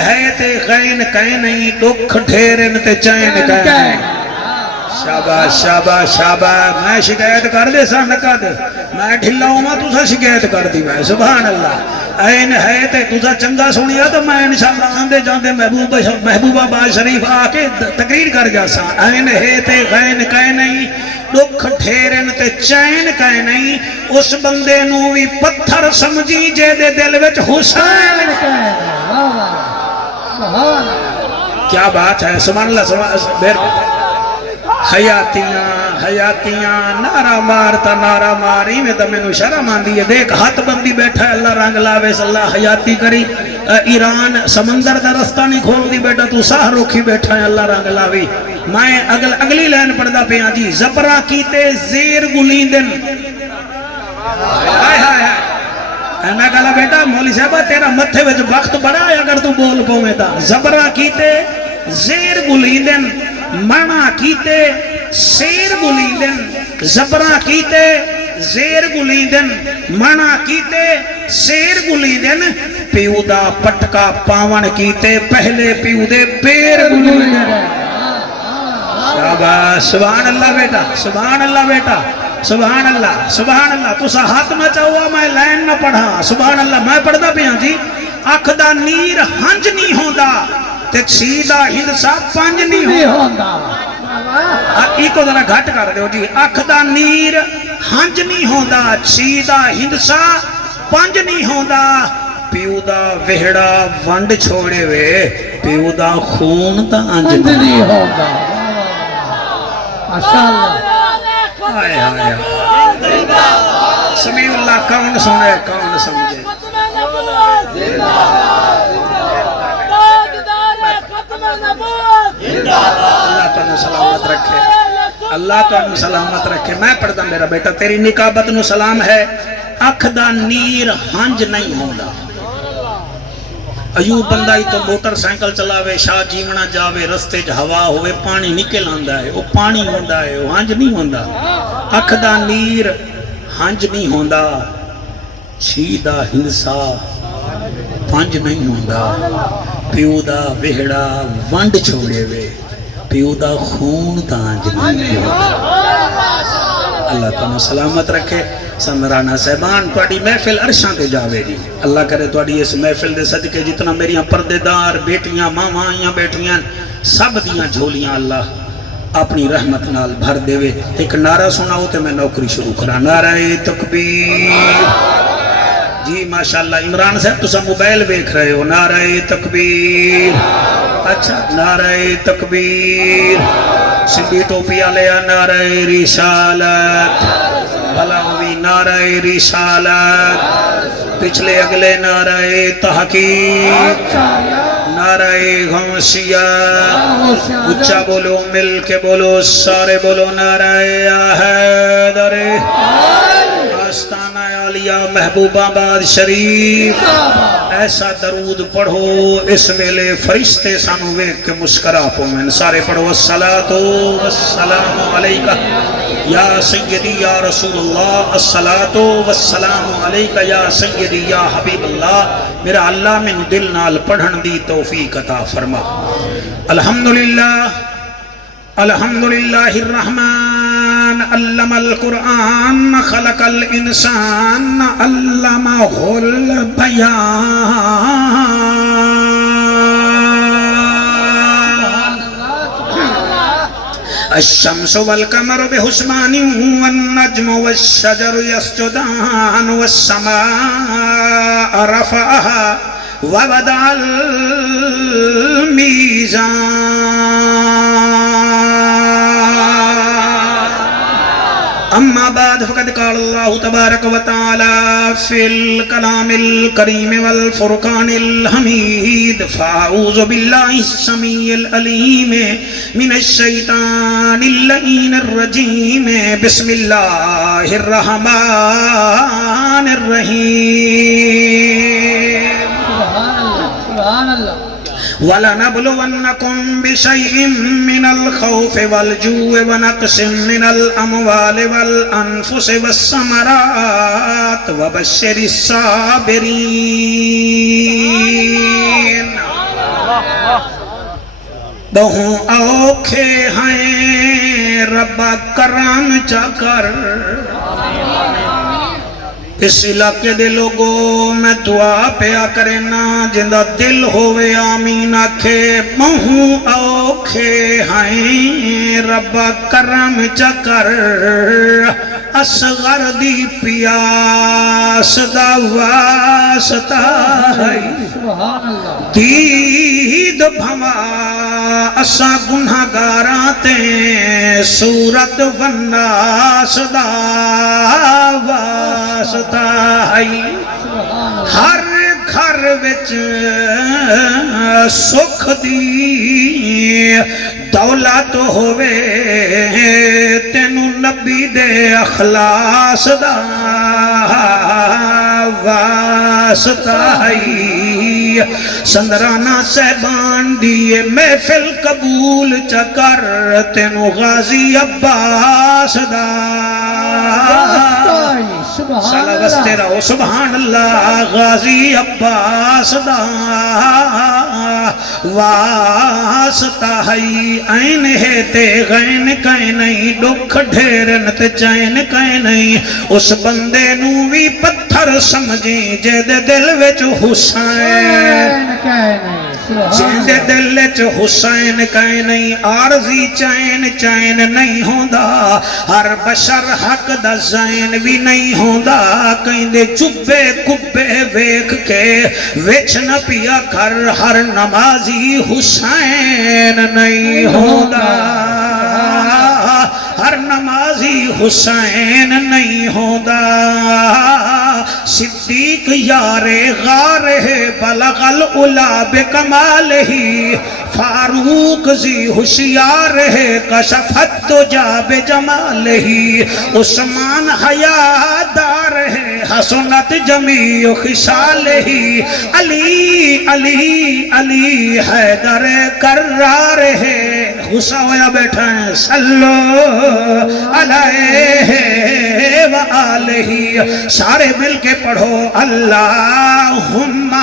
ہے تے غین کہیں نہیں دکھ ڈھیرن تے چین کہیں شاباش شاباش شاباش میں شکایت کر دے سا نکد میں ڈھلا ہوں میں تُسا شکایت کر دی میں سبحان اللہ این ہے تے تُسا چنگا سنیا تو میں انشاءاللہ آندے جاندے محبوب آباد شریف آکے تقریر کر جا سا این ہے تے غین کہیں نہیں دکھ ڈھیرن تے چین کہیں نہیں اس بندے نو بھی پتھر سمجھی جے دے دل وچ حسین کیا بات ہے سبحان اللہ حیاتیاں نعرہ مارتا نعرہ ماری میں تو میں نو شرم آندی ہے دیکھ ہاتھ بندی بیٹھا ہے اللہ رنگ لاوے صلی اللہ حیاتی کری ایران سمندر دا رستہ نہیں کھول دی بیٹا تو ساہ روکھی بیٹھا ہے اللہ رنگ لاوی میں اگلی لین پڑھدا پہ آن جی زبرہ کیتے زیر گلیندن ہائے ہائے ہائے میں کہلا بیٹا مولی صاحبہ تیرا متھے وچ وقت بڑا ہے اگر تو بول پویں تا زبرہ کیتے زیر گلیندن مانا کیتے سیر گلیندن زبرہ کیتے زیر گلیندن مانا کیتے سیر گلیندن پیو دا پٹکا پاون کیتے پہلے پیو دے پیر گلیندن شاباش سبحان اللہ بیٹا سبحان اللہ بیٹا سبحان اللہ تو سا ہاتھ نہ چاہوا میں لائن نہ پڑھا سبحان اللہ میں پڑھدا پیا جی اکھ دا نیر ہنج نہیں ہوندا تے سیدھا ہندسا پنج نہیں ہوندا ایک ذرا گھٹ کر دیو جی اکھ دا نیر ہنج نہیں ہوندا سیدھا ہندسا پنج نہیں ہوندا پیو دا وہڑا ونڈ چھوڑے وے پیو دا خون تا انج نہیں ہوندا ماشاءاللہ آئے آئے سمیع اللہ کون سنے کون سمجھے اللہ تو انہوں سلامت رکھے اللہ تو انہوں سلامت رکھے میں پڑھتا میرا بیٹا تیری نکابت انہوں سلام ہے اکھ دا نیر ہنج نہیں ہوندہ ایوب بندہ ہی تو موٹر سائیکل چلاوے شاہ جیونا جاوے رستے جو ہوا ہوئے پانی نکل آندہ ہے وہ پانی ہوندہ ہے وہ ہنج نہیں ہوندہ اکھ دا نیر ہنج نہیں ہوندہ چھیدہ ہنسا پنج نہیں ہوندہ پیو دا وہڑا ونڈ چھوڑے وے پیو دا خون تانج نہیں ہوندہ اللہ تعالیٰ سلامت رکھے سمرانہ صاحبان توڑی محفل عرشاں تے جاوے جی اللہ کرے توڑی اس محفل دے صدقے جتنا میریاں پردیدار بیٹیاں مامائیاں بیٹیاں سب دیاں جھولیاں اللہ اپنی رحمت نال بھر دے وے ایک نعرہ سناؤ تے میں نوکری شروع کرا نعرہ تکبیر جی ماشاءاللہ عمران صاحب تو سب موبائل بیکھ رہے ہو نعرہ تکبیر اچھا نعرہ تکبیر سنڈی ٹوپی آلیا نعرہ رسالت بھلاوی نعرہ رسالت پچھلے اگلے نعرہ تحقیق نعرہ غوثیہ اچھا بولو مل کے بولو سارے بولو نعرہ حیدر آستانہ عالیہ محبوب آباد شریف ایسا درود پڑھو اس ویلے فرشتے سانو ویک کے مسکرا پومن سارے پڑھو الصلاۃ والسلام علیکہ یا سیدی یا رسول اللہ الصلاۃ والسلام علیکہ یا سیدی یا حبیب اللہ میرا اللہ من دل نال پڑھن دی توفیق عطا فرما الحمدللہ الرحمن علم القرآن خلق الانسان علمہ البیان الشمس والقمر بحسبان والنجم والشجر يسجدان والسماء رفعها ووضع الميزان اما بعد فقد قال الله تبارك وتعالى في الكلام الكريم والفرقان الحميد فاعوذ بالله السميع العليم من الشيطان اللعين الرجيم بسم الله الرحمن الرحيم سبحان الله وَلَنَبْلُوَنَّكُمْ بِشَيْءٍ مِّنَ الْخَوْفِ وَالْجُوعِ وَنَقْصٍ مِّنَ الْأَمْوَالِ وَالْأَنفُسِ وَالثَّمَرَاتِ وَبَشِّرِ الصَّابِرِينَ بہوں اوکھے ہیں ربا کرم چا کر اس علاقے دے لوگوں میں دعا پیا کرنا جندہ دل ہوئے آمین آکھے بہوں اوکھے ہیں ربا کرم چا کر اصغر دی پیاس دا واسطہ ہے دید بھوا اسا گناہگاراں تے صورت والناس دا واسطہ ہے ہر گھر وچ سکھ دی دولت ہوئے تینو نبی دے اخلاص دا واسطہ ہے سندرانہ صاحبان دیئے محفل قبول چکر تینو غازی عباس دا سالہ وستے رہو سبحان اللہ غازی عباس دا واسطہ ہے این ہے تے غین کہیں نہیں دکھ ڈھیرن تے چین کہیں نہیں اس بندے نو بھی پتھر سمجھی جے دے دل وچ حسین جے دے دل وچ حسین کہیں نہیں عارضی چین چین نہیں ہوندا ہر بشر حق دا زین بھی نہیں ہوندا کہیں دے چبے کبے ویکھ کے وچ نہ پیا کر ہر نمازی حسین نہیں ہوندا ہر نمازی حسین نہیں ہوندا صدیق یار غار ہے بلغ العلا بکمال ہی فاروق زی ہوشیار ہے کشفت تو جا بجمال ہی عثمان حیادار ہے حسنت جمیع خصال ہی علی علی علی حیدر کرار ہے غصہ ہویا بیٹھا ہے صلو علیہ وآلہ سارے مل کے پڑھو اللہم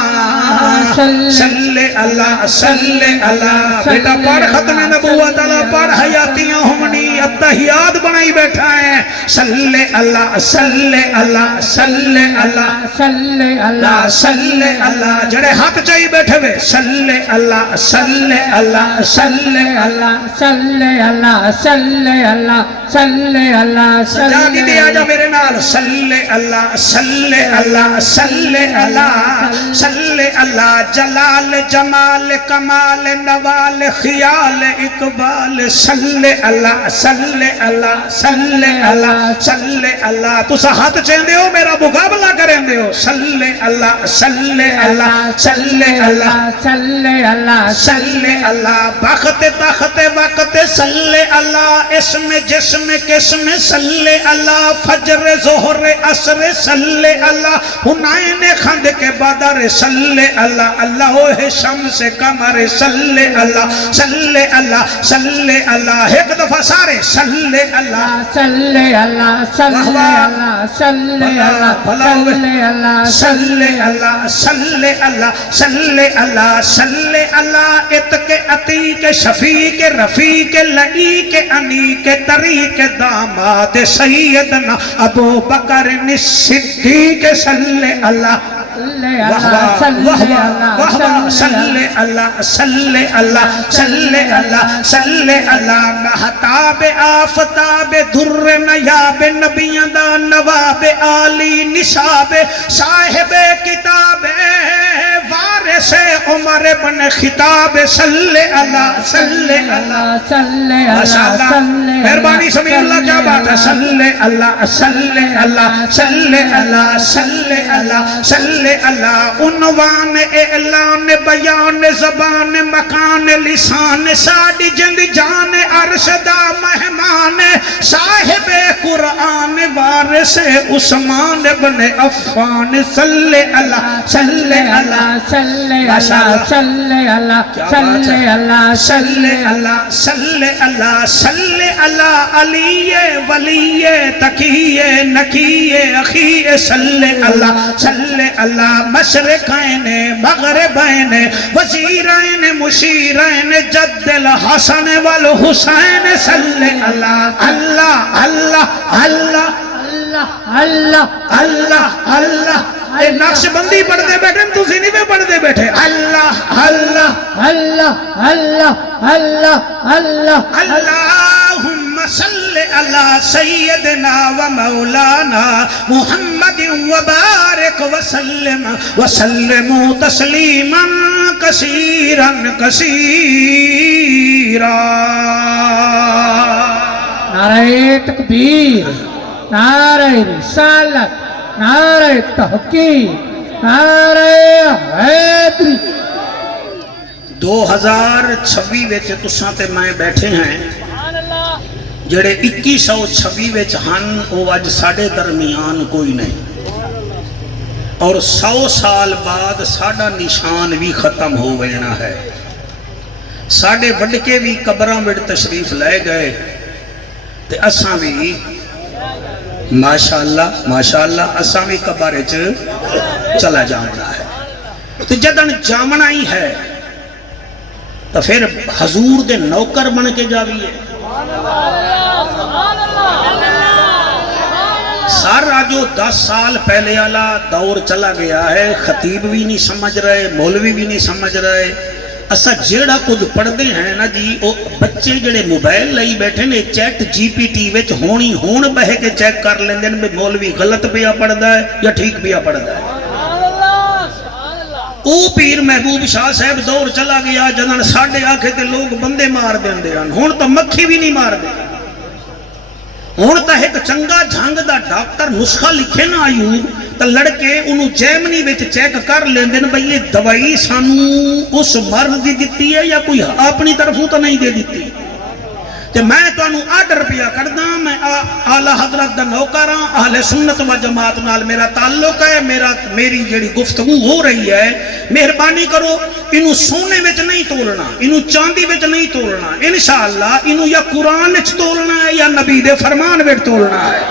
صلی اللہ صلی اللہ بیٹا پڑھ ختم نبوت اللہ پڑھ حیاتیاں ہمنی اتحیات بنائی بیٹھا ہے صلی اللہ صلی اللہ صلی اللہ صلی اللہ صلی اللہ جڑے ہاتھ چاہی بیٹھے ہوئے صلی اللہ صلی اللہ صلی اللہ صلی اللہ صلی اللہ صلی اللہ سجادی دے آجا میرے نال صلی اللہ صلی اللہ صلی اللہ صلی اللہ جلال جمال کمال نوال خیال اقبال صلی اللہ صلی اللہ صلی اللہ صلی اللہ تو ہاتھ چاہندے ہو میرا مقابلہ کریں دے ہو صلی اللہ صلی اللہ صلی اللہ صلی اللہ صلی اللہ بخت تخت وقت صلی اللہ اسم جسم قسم صلی اللہ فجر ظہر عصر صلی اللہ حنین خند کے بدر صلی اللہ اللہ شمس قمر صلی اللہ صلی اللہ صلی اللہ ایک دفعہ سارے صلی اللہ صلی اللہ صلی اللہ صلی اللہ صلی اللہ صلی اللہ صلی اللہ صلی اللہ صلی اللہ اتق عتیق شفیق رفیق لعیق انیق طریق داماد سیدنا ابو بکر صدیق صلی اللہ صلی اللہ صلی اللہ صلی اللہ صلی اللہ صلی اللہ محتاب آفتاب در نیاب نبیان دا نواب آلی نشاب صاحب کتاب وارث عمر بن خطاب صلی اللہ صلی اللہ صلی اللہ مہربانی سمیع اللہ کیا بات ہے صلی اللہ صلی اللہ صلی اللہ صلی اللہ صلی اللہ عنوان اعلان بیان زبان مکان لسان ساڑی جند جان عرش دا مہمان صاحب قرآن وارث عثمان بن عفان صلی اللہ صلی اللہ صلی اللہ صلی اللہ صلی اللہ صلی اللہ صلی اللہ صلی اللہ علی ولی تقی نقی اخی صلی اللہ مشرقین مغربین وزیرین مشیرین جد الحسن والحسین صلی اللہ اللہ اللہ اللہ اللہ اللہ اللہ اے نقش بندی پڑھتے بیٹھے تسی نہیں پڑھتے بیٹھے اللہ اللہ اللہ اللہ اللہ اللہ اللہم صلی علی سیدنا و مولانا محمد وبارک وسلم تسلیما کثیرا کثیرا نعرہ تکبیر، نعرہ رسالت، نعرہ تحقیق، نعرہ حیدری۔ 2026 وچ تساں تے میں بیٹھے ہیں جڑے 2126 وچ ہن او اج ساڈے درمیان کوئی نہیں، اور 100 سال بعد ساڈا نشان بھی ختم ہو جانا ہے۔ ساڈے وڈکے بھی قبراں وچ تشریف لے گئے تے اساں بھی ماشاءاللہ اساں بھی قبر وچ چلا جانا ہے۔ تے جدن جامنا ہی ہے تو پھر حضور دے نوکر بن کے جاویے۔ سارا جو 10 سال پہلے والا دور چلا گیا ہے، خطیب بھی نہیں سمجھ رہے، مولوی بھی نہیں سمجھ رہے۔ اسا جیڑا کچھ پڑھتے ہیں نا جی، وہ بچے جڑے موبائل لائی بیٹھے نے چیٹ جی پی ٹی وچ ہونی ہون بہ کے چیک کر لیندے نے مولوی غلط پیا پڑھدا ہے یا ٹھیک پیا پڑھدا ہے۔ او پیر محبوب شاہ صاحب دور چلا گیا جنہاں ساڈے آکھے تے لوگ بندے مار دیندے ہیں، ہن تو مکھی بھی نہیں مار دے۔ ہن تو ایک چنگا جھنگ دا ڈاکٹر نسخہ لکھے نا ایوب تو لڑکے انہوں جیمنی وچ چیک کر لیندے نے بھئی یہ دوائی سانو اس مرض دی دیتی ہے یا کوئی اپنی طرفوں تو نہیں دے دیتی۔ تے میں تو انہوں آرڈر پیا کردہ، میں اعلی حضرت دا نوکر ہاں، اہل سنت و جماعت نال میرا تعلق ہے، میری جڑی گفتگو ہو رہی ہے، مہربانی کرو انہوں سونے وچ نہیں تولنا، انہوں چاندی وچ نہیں تولنا، انشاءاللہ انہوں یا قرآن وچ تولنا ہے یا نبی دے فرمان وچ تولنا ہے۔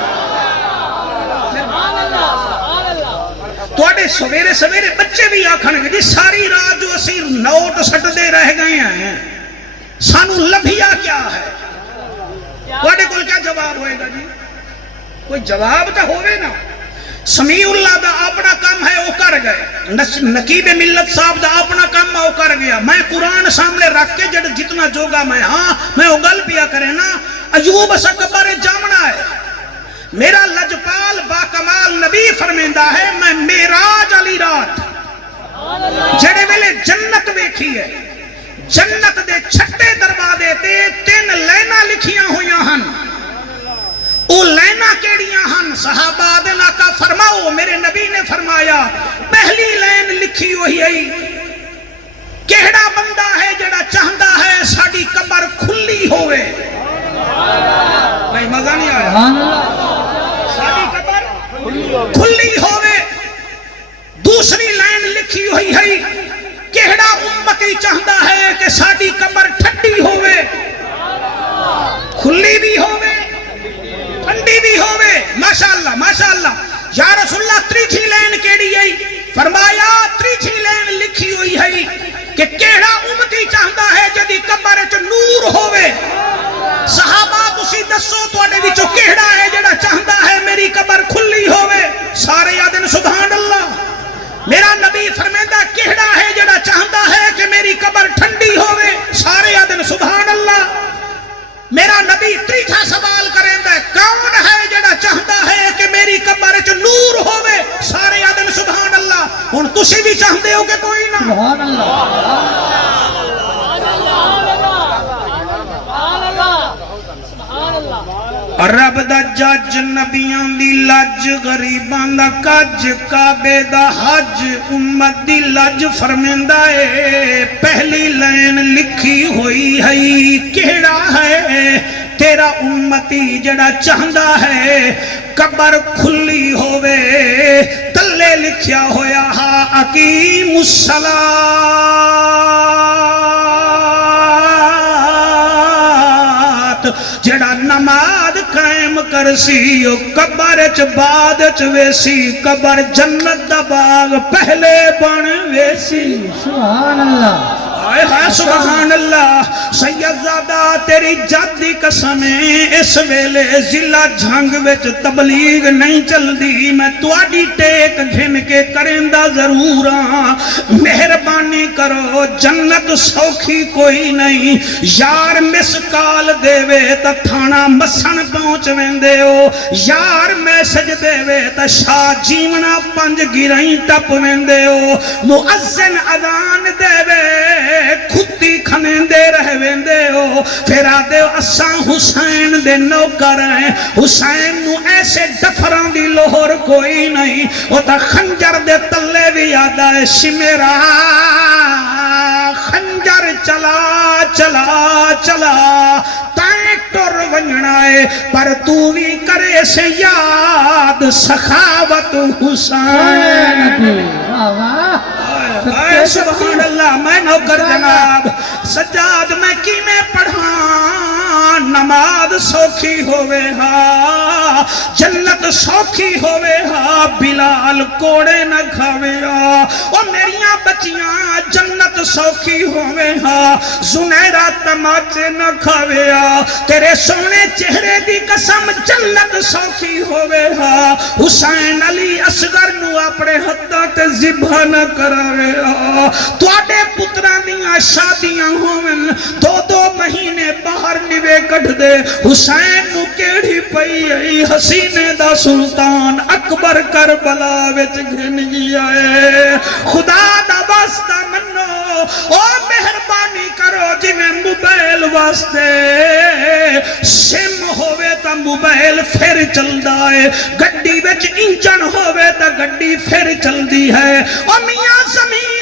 توڑے سویرے سویرے بچے بھی آکھن گے جی ساری رات جو اسی نوٹ سٹ دے رہ گئے ہیں، سانو لبھیا کیا ہے؟ توڑے کل کیا جواب ہوئے گا جی؟ کوئی جواب تو ہوئے نا۔ سمیع اللہ دا اپنا کام ہے وہ کر گئے، نقیب ملت صاحب دا اپنا کام ہے وہ کر گیا۔ میں قرآن سامنے رکھ کے جتنا جوگا میں ہاں میں وہ گل پیا کرے نا، ایوب اسا قبر جامنا ہے۔ میرا لجپال باکمال نبی فرمیندہ ہے میں معراج علی رات جڑے ویلے جنت ویکھی ہے، جنت دے چھٹے دروازے تے 3 لائناں لکھیاں ہویاں ہن۔ او لائناں کیڑیاں ہن؟ صحابہ دے آقا فرماؤ، میرے نبی نے فرمایا پہلی لائن لکھی ہوئی ہے کیڑا بندہ ہے جڑا چاہندا ہے ساڈی قبر کھلی ہوئے۔ نہیں مزہ نہیں آیا؟ ساڈی قبر کھلی ہوئے۔ دوسری لائن لکھی ہوئی ہے کیڑا امتی چاہتا ہے کہ ساڈی قبر ٹھنڈی ہوئے، کھلی بھی ہوئے ٹھنڈی بھی ہوئے۔ ماشاءاللہ ماشاءاللہ۔ یا رسول اللہ تریچھی لائن کیڑی ہے؟ فرمایا تریچھی لائن لکھی ہوئی ہے کہ کیڑا امتی چاہتا ہے جدی قبر وچ نور ہوئے۔ صحابہ تسی دسو تواڈے وچوں کیڑا ہے جڑا چاہتا ہے میری قبر کھلی ہوئے؟ سارے آدن سبحان اللہ۔ میرا نبی فرمیندہ کیڑا ہے جڑا چاہتا ہے کہ میری قبر ٹھنڈی ہوئے؟ سارے آدن سبحان اللہ۔ میرا نبی تریٹھا سوال کریں ہے کون ہے جڑا چاہتا ہے کہ میری قبر وچ نور ہوئے؟ سارے آدن سبحان اللہ۔ ہن تسی بھی چاہتے ہو کہ کوئی نہ؟ سبحان اللہ۔ رب دا جج نبیان دی لج غریبان دا کج کعبے دا حج امت دی لج فرمیندہ ہے پہلی لائن لکھی ہوئی ہے کیڑا ہے تیرا امتی جڑا چاہندہ ہے قبر کھلی ہوئے تلے لکھیا ہویا ہا اقیم الصلاۃ جڑا نماز قائم کرسی او قبر چ بعد چ ویسی قبر جنت دا باغ پہلے بن ویسی سبحان اللہ آئے ہائے سبحان اللہ سید زادہ تیری جادی قسمیں اس ویلے ضلع جھنگ وچ تبلیغ نہیں چل دی میں تواڈی ٹیک گھن کے کرندہ ضرور ہاں مہربانی کرو جنت سوکھی کوئی نہیں یار مسکال دے وے تا تھانا مسن پہنچ ویندے ہو یار میسج دے وے تا شاہ جیونا پنج گرائیں ٹپ ویندے ہو مؤذن اذان دے وے کھتی کھنے دے رہ ویندے ہو پھر آدھے اساں حسین دے نوکر ہیں حسین نو ایسے ڈفران دی لوہر کوئی نہیں وہ تا خنجر دے تلے بھی آدھا ہے شمیرا خنجر چلا چلا چلا تائیں ٹر ونجنائے پر تو بھی کرے سے یاد سخاوت حسین اے سبحان اللہ میں نوکر جناب سجاد میں کی میں پڑھاں نماز سوکھی ہوئے ہا جنت سوکھی ہوئے ہا بلال کوڑے نہ کھاوے ہا اور میریاں بچیاں جنت سوکھی ہوئے ہا زنیرہ تماچے نہ کھاوے ہا تیرے سونے چہرے دی قسم جنت سوکھی ہوئے ہا حسین علی اصغر نو اپنے حدہ تے ذبح نہ کراوے تو آٹے پتران دیاں شادیاں ہوئن دو مہینے باہر نوے کٹ دے حسین نو کیڑی پئی ای حسینے دا سلطان اکبر کربلا وچ گھن گیا ہے خدا دا واسطہ منو او مہربانی کرو جی میں موبائل واسطے سم ہوئے تا موبائل پھر چل دائے گڈی وچ انجن ہوئے تا گڈی پھر چل دی ہے او میاں زمین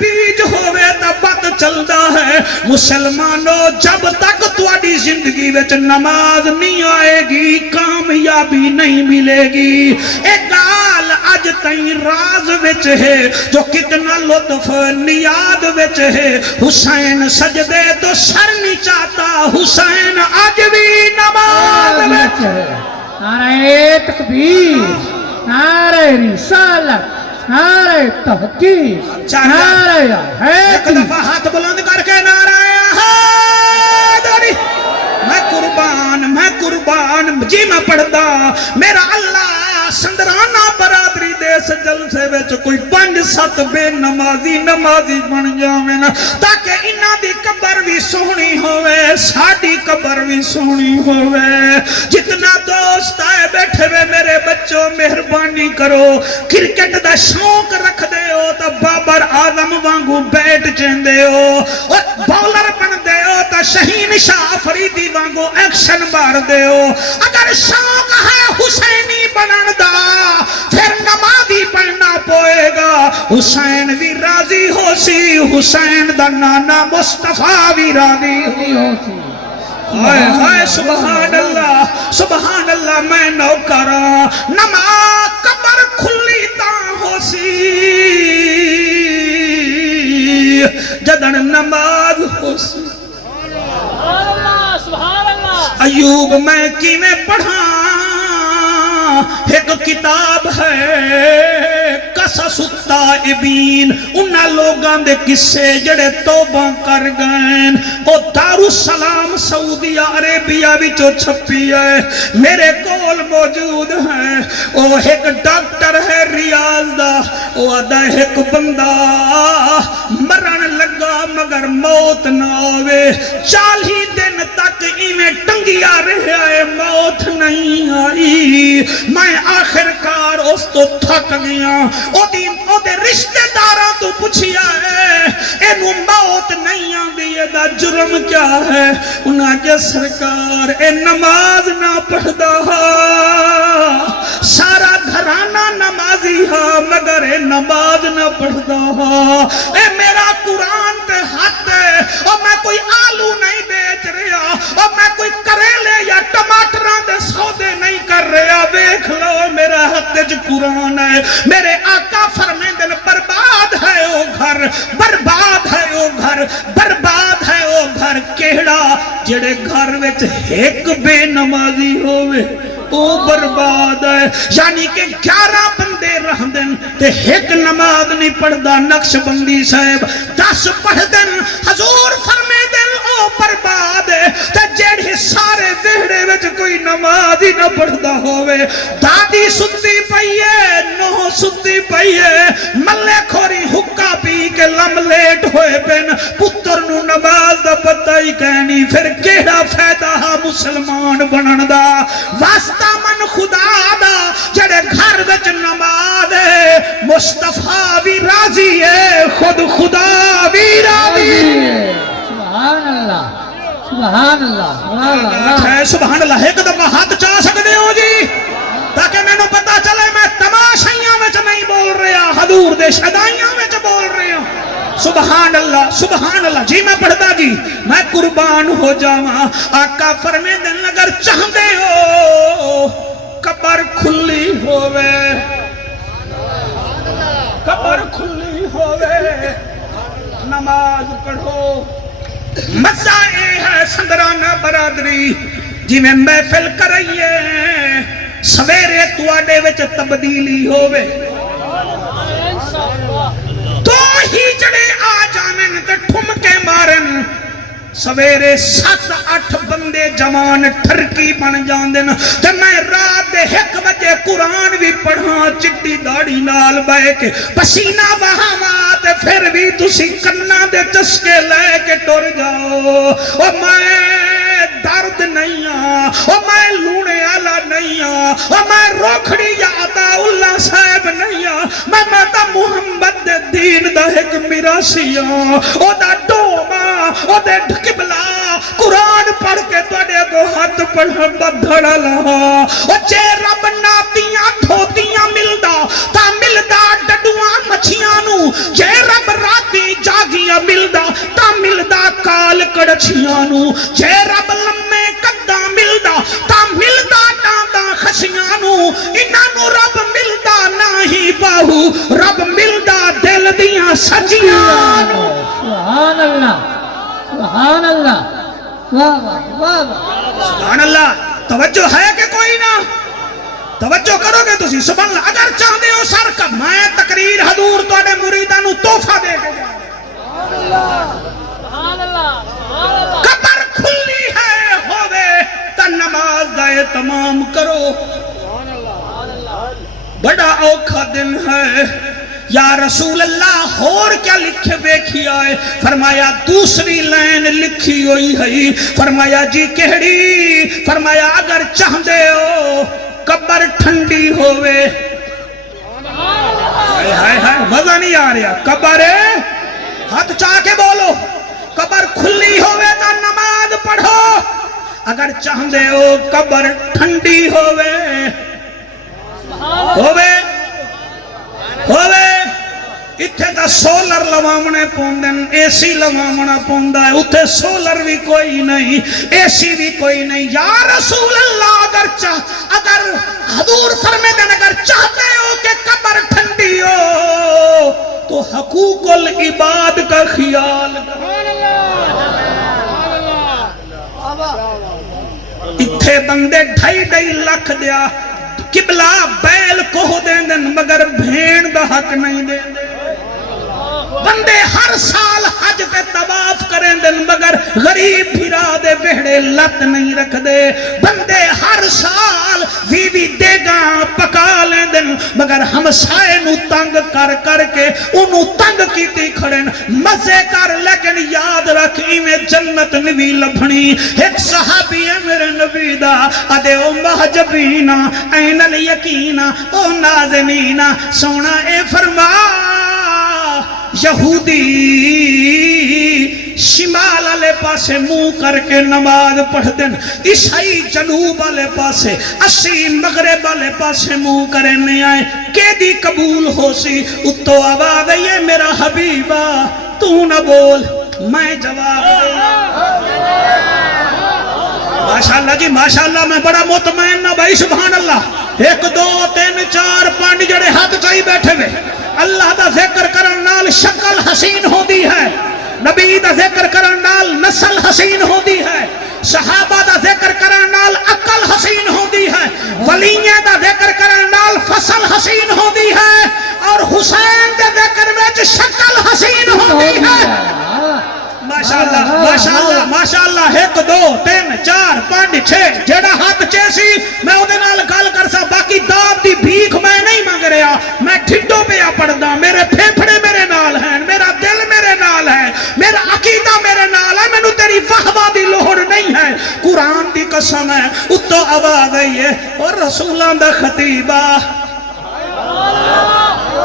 بیج ہوئے تا بات چل دا ہے مسلمانوں جب تک تواڈی زندگی وچ نماز نہیں آئے گی کامیابی نہیں ملے گی ایک گال آج تائیں راز وچ ہے جو کتنا لطف نیاد وچ ہے حسین سجدے تو سر نہیں چاہتا حسین آج بھی نماز وچ ہے نعرہ تکبیر نعرہ رسالت نعرہ تحقیق نعرہ ایک حیدر دفعہ ہاتھ بلند کر کے نعرہ حیدری میں قربان جی میں پڑھدا میرا اللہ سندرانہ برادری دے اس جلسے وچ کوئی 5-7 بے نمازی بن جاویں تاکہ انہاں دی قبر بھی سونی ہوئے ساڈی قبر بھی سونی ہوئے جتنا دوست آئے بیٹھے ہوئے میرے بچوں مہربانی کرو کرکٹ دا شوق رکھ دے ہو تا بابر اعظم وانگو بیٹ چیندے ہو بولر بن دے ہو تا شہین شاہ فریدی وانگو ایکشن مار دے ہو اگر شوق ہے حسینی بنن دا پھر نمازی پڑھنا پوئے گا حسین بھی راضی ہو سی حسین دا نانا مصطفیٰ بھی راضی ہو سی ہائے سبحان اللہ میں نوکرا نماز قبر کھلی تا ہو سی جدن نماز ہو سی ایوب میں کی میں پڑھا ایک کتاب ہے قصص التائبین انہاں لوگاں دے قصے جڑے توبہ کر گئے او دارالسلام سعودی عربیہ وچوں چھپی ہے میرے کول موجود ہے او ایک ڈاکٹر ہے ریاض دا او آدھا ایک بندہ مرن لگا مگر موت نہ آوے 40 دن تک ایویں ٹنگیا رہا ہے موت نہیں آئی میں آخر کار اس تو تھک گیا او دے رشتہ داراں تو پوچھیا ہے اینو موت نہیں آندی دا جرم کیا ہے انہاں جے سرکار اے نماز نہ پڑھدا سارا گھرانہ نمازی ہاں مگر اے نماز نہ پڑھدا اے میرا قرآن تے ہاتھ ہے اور میں کوئی آلو نہیں بیچ رہا اور میں کوئی کریلے یا ٹماٹران دے سودے نہیں کر رہا دیکھ لو میرا ہاتھ جو قرآن ہے میرے آقا فرمیندن برباد ہے او گھر برباد ہے او گھر برباد ہے او گھر کیڑا جڑے گھر وچ ایک بے نمازی ہوئے او برباد ہے یعنی کہ 11 بندے رہندن تے ایک نماز نہیں پڑھدا نقش بندی صاحب 10 پڑھدن حضور فرمیندن او برباد ہے تے جڑے سارے وہڑے وچ کوئی نماز ہی نہ پڑھدا ہوئے دادی ستی پئی ہے نو ستی پئی ہے ملے کھوری حکا پی کے لم لیٹ ہوئے پن پتر نو نماز دا پتہ ہی کہنی پھر کیڑا فائدہ مسلمان بنن دا واسطہ من خدا دا جڑے گھر وچ نماز ہے مصطفیٰ بھی راضی ہے خود خدا بھی راضی ہے سبحان اللہ سبحان اللہ سبحان اللہ ایک دفعہ ہاتھ چاہ سکتے ہو جی تاکہ میں نے پتا چلے میں تماشائیاں وچ نہیں بول رہا حضور دے شدائیاں وچ بول رہا سبحان اللہ جی میں پڑھتا جی میں قربان ہو جاواں آقا فرمیندن اگر چاہتے ہو قبر کھلی ہووے قبر کھلی ہووے نماز پڑھو مزہ اے ہے سندرانہ برادری جی میں محفل کرائیے سویرے تواڈے وچ تبدیلی ہووے تو ہی جڑے آ جانن تے ٹھمکے مارن سویرے 7-8 بندے جوان ٹھرکی بن جاندن تے میں رات دے 1 بجے قرآن بھی پڑھاں چٹی داڑھی نال بے کے پسینہ بہاواں تے پھر بھی تسی کنا دے چسکے لے کے ٹر جاؤ او میں درد نہیں او میں لونے آلا نہیں او میں روکھڑی یا عطا اللہ صاحب نہیں میں ماتا محمد دے دین دا ایک میراسی او دا ڈوما او دے ڈھکبلا قرآن پڑھ کے توڑے کو ہاتھ پڑھا بدھڑا لہا او چے رب ناتیاں دھوتیاں ملدا تا ملدا ڈڈواں مچھیانو چے رب راتی جاگیاں ملدا تا ملدا کال کڑچیانو چے رب لمے قدہ ملدا تا ملدا ڈاندا خشیانو انانو رب ملدا نہیں باہو رب ملدا دل دیاں سجیانو سبحان اللہ سبحان اللہ سبحان اللہ توجہ ہے کہ کوئی نہ توجہ کرو گے تسی سبحان اللہ اگر چاہتے ہو سر کا میں تقریر حضور توڑے مریدہ نو توفہ دے کے قبر کھلی ہے ہوئے تا نماز دائے تمام کرو بڑا اوکھا دن ہے یا رسول اللہ اور کیا لکھے بیکھی آئے فرمایا دوسری لائن لکھی ہوئی ہے فرمایا جی کہڑی فرمایا اگر چاہتے ہو قبر ٹھنڈی ہوئے مزہ نہیں آ رہا قبر ہاتھ چاہ کے بولو قبر کھلی ہوئے تا نماز پڑھو اگر چاہتے ہو قبر ٹھنڈی ہوئے اتھے تا سولر لوامنے پوندن اے سی لوامنا پوندا ہے اتھے سولر بھی کوئی نہیں اے سی بھی کوئی نہیں یا رسول اللہ اگر حضور فرمیدن اگر چاہتے ہو کہ قبر ٹھنڈی ہو تو حقوق العباد کا خیال اتھے بندے 2.5 لاکھ دیا قبلہ بیل کو دین دن مگر بھین دا حق نہیں دین دن بندے ہر سال حج تے طواف کریں دن مگر غریب بھیرا دے بہڑے لت نہیں رکھ دے بندے ہر سال وی دے گا پکا لیں دن مگر ہم سائے نو تنگ کر کر کے انہوں تنگ کیتی کھڑیں مزے کر لیکن یاد رکھی میں جنت نبی لبھنی ایک صحابی ہے میرے نبی دا ادے او محجبینا این الیقینا او نازنینا سونا اے فرما یہودی شمال والے پاسے منہ کر کے نماز پڑھ دین عیسائی جنوب والے پاسے اسی مغرب والے پاسے منہ کرے نہیں آئے کہ دی قبول ہو سی اتو آواز ہے میرا حبیبہ تو نہ بول میں جواب ماشاءاللہ جی ماشاءاللہ میں بڑا مطمئن نہ بھائی سبحان اللہ 1 2 3 4 5 جڑے ہاتھ چاہی بیٹھے ہوئے اللہ دا ذکر کرن نال شکل حسین ہوندی ہے نبی دا ذکر کرن نال نسل حسین ہوندی ہے صحابہ دا ذکر کرن نال عقل حسین ہوندی ہے ولیاں دا ذکر کرن نال فصل حسین ہوندی ہے اور حسین دے ذکر وچ شکل حسین ہوندی ہے ماشاءاللہ ماشاءاللہ ماشاءاللہ 1 2 3 4 5 6 جیڑا ہاتھ چیسی میں اودے نال گل کرسا باقی داد دی بھیک میں نہیں مانگ رہا میں ٹھڈو پہ پڑھدا میرے پھیپھڑے میرے نال ہیں میرا دل میرے نال ہے میرا عقیدہ میرے نال ہے مینوں تیری واہ دی لوڑ نہیں ہے قرآن دی قسم ہے اتو آواز آئی ہے اور رسولاں دا خطیبہ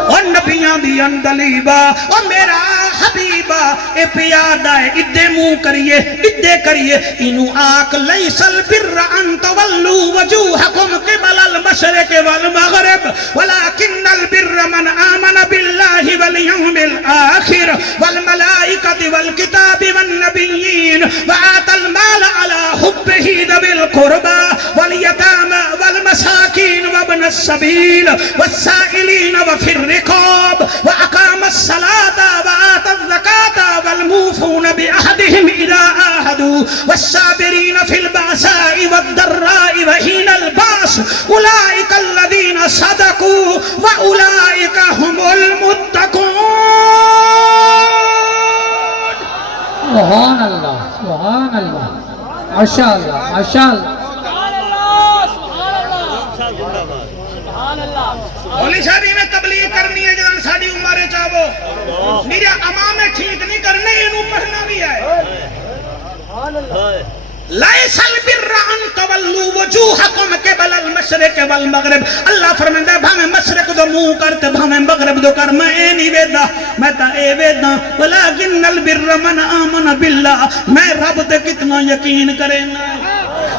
اور نبیاں دی اندلیبہ اور میرا حبیبہ اے پیادہ ہے ادھے منہ کریے ادھے کریے انہوں آک لیس البر ان تولو وجوہکم قبل المشرق والمغرب ولیکن البر من آمن باللہ والیوم الآخر والملائکت والکتاب والنبیین وآت المال على حبہ ذوی القربى والیتام والمساکین وابن السبیل والسائلین وفی الرقاب وأقام الصلاة وآت الزكاة والموفون بعهدهم إذا عاهدوا والصابرين في البأساء والضراء وحين البأس أولئك الذين صدقوا وأولئك هم المتقون سبحان اللہ سبحان اللہ ماشاءاللہ ماشاءاللہ مولی صاحبی میں تبلیغ کرنی ہے جنہاں ساڑی عمارے چاہو میرے امام ٹھیک نہیں کرنے انہوں پڑھنا بھی ہے لیس البر ان تولو وجوہکم قبل المشرق والمغرب اللہ فرمائے ہے بھامیں مشرق دو منہ کرتے بھامیں مغرب دو کر میں اے نہیں ویدہ میں تا اے ویدہ ولیکن البر من آمن باللہ میں رب دے کتنا یقین کرنا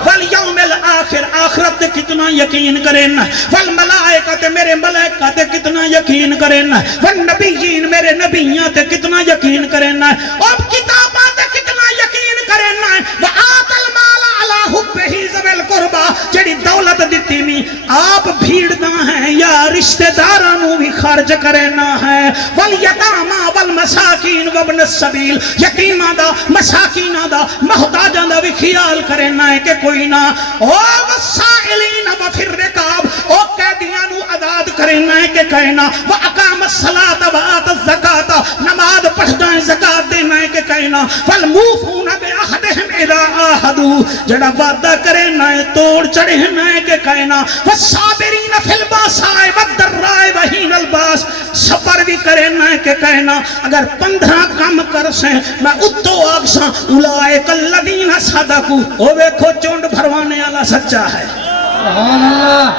والیوم الآخر آخرت دے کتنا یقین کرنا والملائکہ میرے ملائکہ دے کتنا یقین کرنا والنبیین میرے نبیوں تے کتنا یقین کرنا اور کتابہ تے کتنا یقین کرنا وآت المال علی حبہ ذوی القربى جڑی دولت دیتی میں آپ بھیڑنا ہے یا رشتہ دارانوں بھی خرچ کرنا ہے والیتاما والمساکین وابن السبیل یتیماں دا مساکیناں دا محتاجاں دا بھی خیال کرنا ہے کہ کوئی نہ او والسائلین وفی الرقاب او قیدیاں نو آزاد کرنا ہے کہ کہنا واقام الصلاۃ وآت الزکاۃ نماز پڑھنا ہے زکات دینا ہے کہ کہنا والموفون بعہدہم اذا عاہدوا جڑا وعدہ کرنا ہے توڑ چڑھنا ہے کہ کہنا والصابرین فی الباساء والضراء وحین الباس صبر بھی کرنا ہے کہ کہنا اگر 15 کم کر سے میں اتو آگساں اولئک الذین صدقوا او ویکھو چونڈ بھروانے والا سچا ہے سبحان اللہ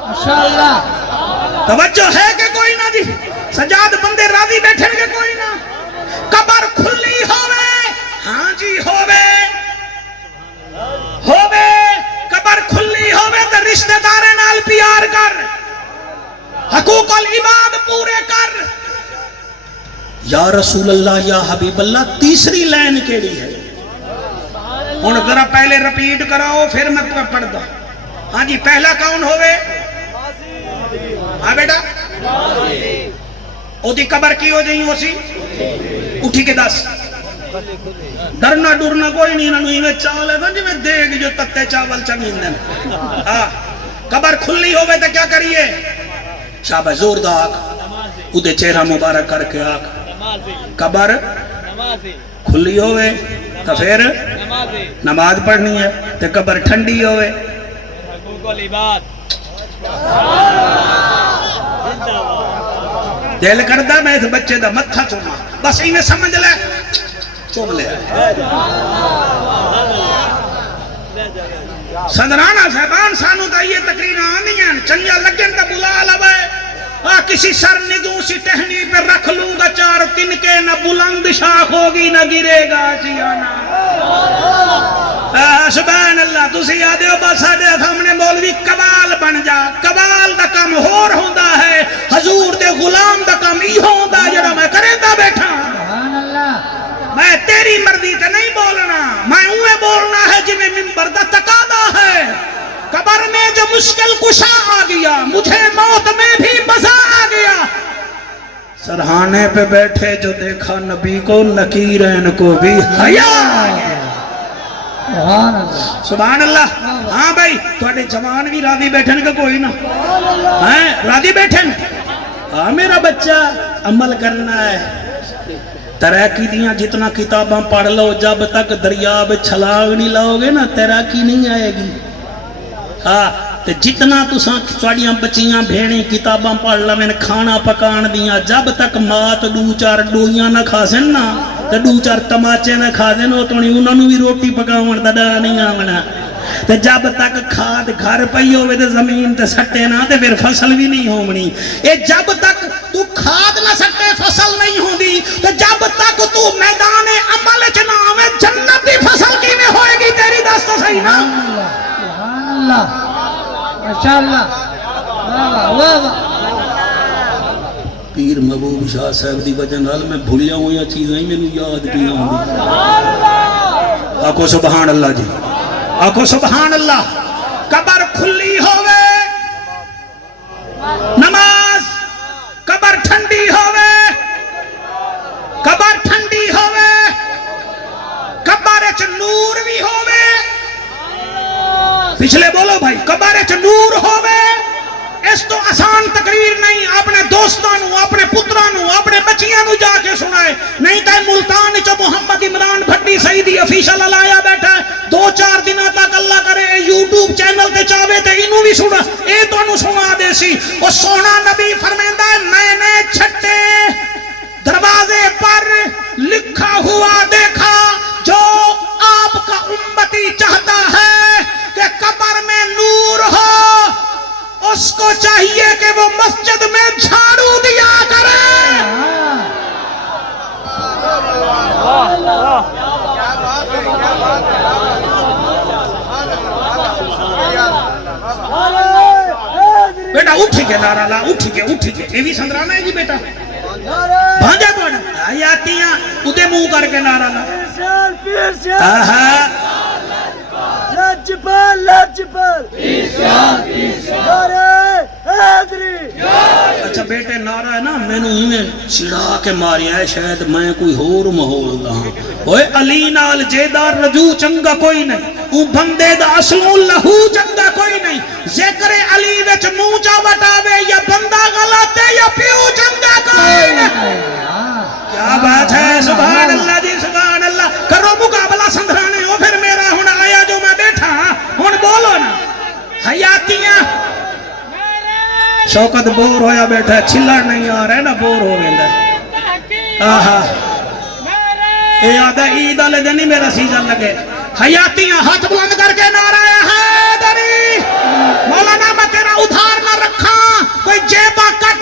ماشاءاللہ توجہ ہے کہ کوئی نہ جی سجاد بندے راضی بیٹھے کہ کوئی نہ قبر کھلی ہوئے ہاں جی ہوئے قبر کھلی ہوئے تو رشتہ دارے نال پیار کر حقوق العباد پورے کر یا رسول اللہ یا حبیب اللہ تیسری لائن کیڑی ہے ان ذرا پہلے رپیٹ کراؤ پھر میں پڑھ دا ہاں جی پہلا کون ہوئے ہاں بیٹا او دی قبر کی ہو جائیں ہو سی اٹھی کے 10 ڈرنا ڈرنا کوئی نہیں انہوں میں چاول ہے جی میں دیکھ جو تتے چاول چنگین دیں قبر کھلی ہوئے تو کیا کریے شابہ زور دا آکھ ادھے چہرہ مبارک کر کے آکھ قبر کھلی ہوئے تو پھر نماز پڑھنی ہے تو قبر ٹھنڈی ہوئے دل کردہ میں اس بچے دا متھا چوما بس انہیں سمجھ لے چوم لے صدرانہ صاحبان سانو دا یہ تقریر آنی ہیں چنیا لگن تا بلا لوے کسی سر نگوں سی ٹہنی پر رکھ لوں گا 4 تنکے نہ بلند شاخ ہوگی نہ گرے گا چیانا سبحان اللہ تسی آدھے ہو بس آدھے سامنے مولوی قبال بن جا قبال دا کم ہور ہوندہ ہے حضور دے غلام دا کم ہی ہوندہ جڑا میں کریں دا بیٹھا سبحان اللہ میں تیری مرضی تے نہیں بولنا میں اوے بولنا ہے جویں منبر دا تقاضا ہے. قبر میں جو مشکل کشا آ گیا, مجھے موت میں بھی مزہ آ گیا. سرہانے پہ بیٹھے جو دیکھا نبی کو, نکیرین کو بھی حیا آ گیا. سبحان اللہ. ہاں بھائی تھوڑے جوان بھی راضی بیٹھن کا کوئی نہ راضی بیٹھن. ہاں میرا بچہ عمل کرنا ہے. تیراکی دیاں جتنا کتاباں پڑھ لو, جب تک دریا میں چھلانگ نہیں لاؤ گے نا تیراکی نہیں آئے گی. ہاں تے جتنا تساں ساڑیاں بچیاں بھیڑیں کتاباں پڑھ لویں کھانا پکان دیاں, جب تک مات دو چار ڈوئیاں نہ کھاسن نا تے دو چار تماچے نہ کھاسن, وہ تو نہیں انہوں نے بھی روٹی پکاون دا ڈا نہیں آونا. تے جب تک کھاد گھر پئی ہوے تے زمین تے سٹے نہ تے پھر فصل بھی نہیں ہونی. اے جب تک تو کھاد نہ سٹے فصل نہیں ہوندی, تے جب تک تو میدان عمل وچ نہ آویں جنت دی فصل کیویں ہوئے گی تیری دست صحیح نا. اللہ ماشاءاللہ. پیر محبوب شاہ صاحب دی وجہ نال میں بھولیا ہوئی چیزاں ہی مینوں یاد پئی آندی. آکھو سبحان اللہ جی, آکھو سبحان اللہ. قبر کھلی ہوے نماز, قبر ٹھنڈی ہوے, قبر ٹھنڈی ہوے, قبر وچ نور بھی ہوے. پچھلے بولو بھائی, قبر وچ نور ہوے. اس تو آسان تقریر نہیں. اپنے دوستانو, اپنے پترانو, اپنے بچیاں نو جا کے سنائے. نہیں تے ملتان چ محمد عمران بھٹی سعیدی افیشل لایا بیٹھا ہے, 2-4 دنوں تک اللہ کرے یوٹیوب چینل تے چاہے تے اینو بھی سنا, اے تانوں سنا دے سی. او سونا نبی فرمیندا ہے, میں نے چھٹے دروازے پر لکھا ہوا دیکھا, جو آپ کا امتی چاہتا ہے کہ قبر میں نور ہو, اس کو چاہیے کہ وہ مسجد میں جھاڑو دیا کرے. بیٹا اٹھ کے نعرہ لا, اٹھ کے یہ بھی سندرانا ہے جی بیٹا. بھانجا تو آیاتیاں ادھے منہ کر کے نعرہ لا. اچھا بیٹے نعرہ ہے نا, میں نے ہی چڑا کے ماریا ہے, شاید میں کوئی ہور ماحول دا ہاں. اوے علی نال جیدار رجوع چنگا کوئی نہیں, او بندے دا اصلوں لہو چنگا کوئی نہیں. ذکر علی وچ منہ چا وٹاوے یا بندہ غلط ہے یا پیو چنگا کوئی نہیں. کیا بات ہے, سبحان اللہ جی سبحان اللہ. کرو مقابلہ سندرانے ہو, پھر میرا ہن آیا جو میں بیٹھا ہن بولو نا. حیاتیاں شوکت بور ہویا بیٹھا ہے, چھلڑ نہیں آ رہا ہے نا, بور ہو گیا. آہا اے آدھا عید والے دن ہی میرا سیزن لگے. حیاتیاں ہاتھ بلند کر کے نعرہ حیدری. مولانا میں تیرا ادھار نہ رکھا, کوئی جیباں کٹ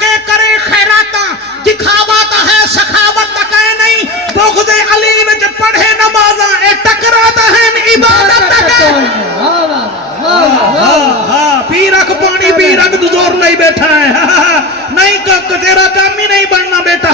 کے کرے خیراتاں, دکھاوا تا ہے سخاوت تک ہے نہیں. بغض علی وچ پڑھے نمازاں, اے ٹکراتا ہے عبادت تک ہے. ہاں پیر اک پانی پیر اک دزور نہیں بیٹھا ہے, نہیں تیرا کام ہی نہیں بننا بیٹا.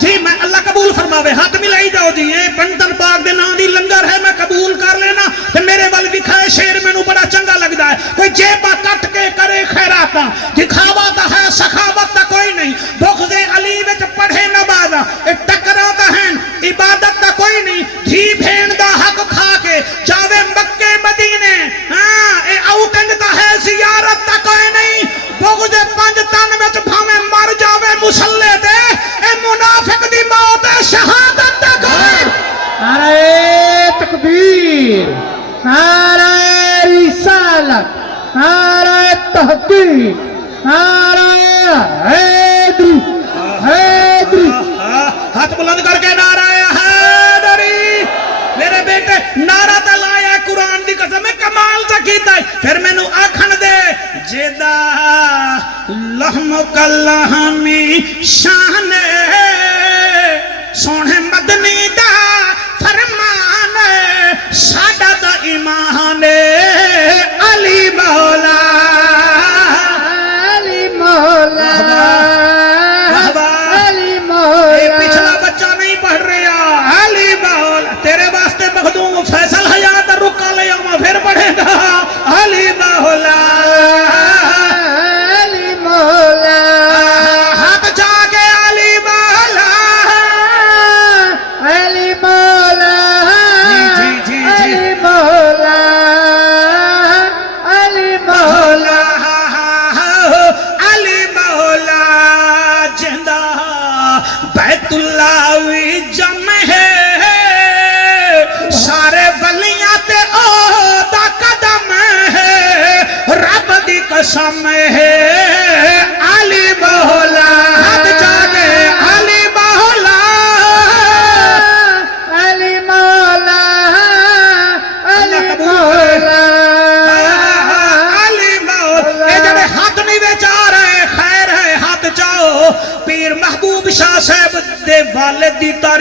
جی میں اللہ قبول فرماوے, ہاتھ ملائی جاؤ جی. یہ بنتن پاک دے نام دی لنگر ہے, میں قبول کر لینا. تے میرے ول وکھائے شیر مینوں بڑا چنگا لگدا ہے. کوئی جیباں کٹ کے کرے خیراتاں, دکھاوا تا ہے سخاوت تا کوئی نہیں. بغض علی وچ پڑھے نمازاں, اے ٹکراتا ہے عبادت تا کوئی نہیں. دھی بھین دا حق کھا کے جاوے مکے مدینے, ہاں اے آؤٹنگ تا ہے زیارت تا کوئی نہیں. بغض 5 تن وچ بھاویں مر جاوے مسلے تے, اے منافق دی موت شہادت تا کوئی. نعرہ تکبیر, نعرہ رسالت, نعرہ تحقیق, نعرہ حیدری. ہاتھ بلند کر کے نعرہ حیدری. میرے بیٹے نعرہ تا لایا قرآن دی قسم, کمال تا کیتا ہے. پھر میں نو آکھن دے, جیدہ لحم کلہمی شان سونے مدنی دا فرمان, ساڈا دا ایمان علی مولا, علی مولا, علی مولا. پچھلا بچہ نہیں پڑھ رہا, علی مولا. تیرے واسطے مخدوم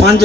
5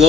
2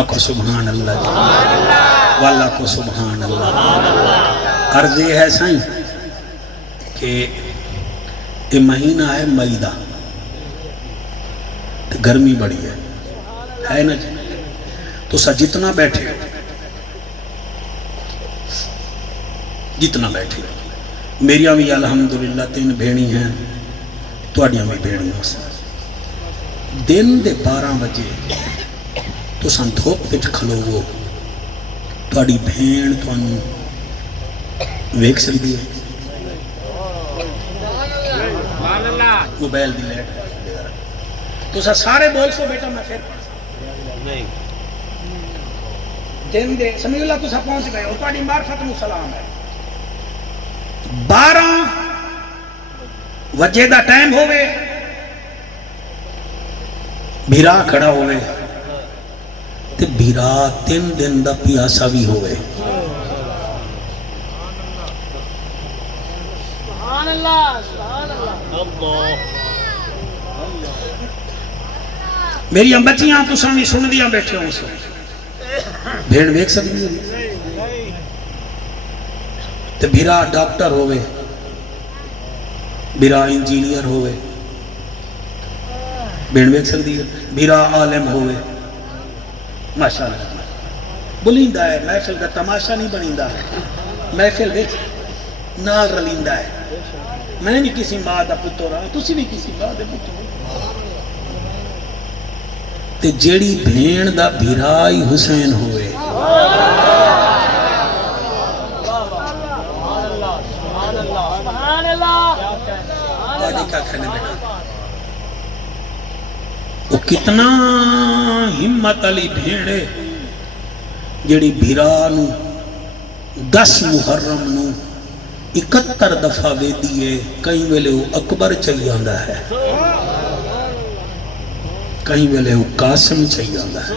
آخو سبحان اللہ جی والا کو سبحان اللہ. عرض یہ ہے سائیں کہ یہ مہینہ ہے مئی دا، گرمی بڑی ہے نا جی. تو سا جتنا بیٹھے ہو، جتنا بیٹھے ہو، میریاں بھی الحمدللہ 3 بھیڑی ہیں، تواڈیاں بھی بھیڑیاں سے. دن دے 12 بجے تو سن دھوپ وچ کھلوو، تواڈی بھیڑ تانوں ویکھ سکدی ہے؟ موبائل دی لائٹ تو سارے بول سو بیٹا میں پھر دن دے سمجھ اللہ تو پہنچ گئے ہو، تواڈی معرفت نو سلام ہے. 12 وجے دا ٹائم ہوئے، بھیرا کھڑا ہوئے تے بھیرا 3 دن دا پیاسا بھی ہوئے. سبحان اللہ سبحان اللہ. میری بچیاں تساں بھی سن دیاں بیٹھے ہوں سو بھیڑ ویکھ سکتی ہے تے بھیرا ڈاکٹر ہوئے، بھیرا انجینئر ہوئے، بھیڑ ویکھ سکتی ہے. بھیرا عالم ہوئے، ماشاءاللہ بولیندا ہے، محفل کا تماشا نہیں بنیندا، محفل وچ نال رلیندا ہے. میں بھی کسی ماں دا پتر ہاں، تسی بھی کسی ماں دے پتر ہو. تے جیڑی بھیڑ دا بھیرائی حسین ہوئے، وہ کتنا ہمت علی بھیڑے جیڑی بھیرانو 10 محرم نو 71 دفعہ وے دیئے. کہیں ویلے وہ اکبر چاہیے آندہ ہے، کہیں ویلے وہ قاسم چاہیے آندہ ہے،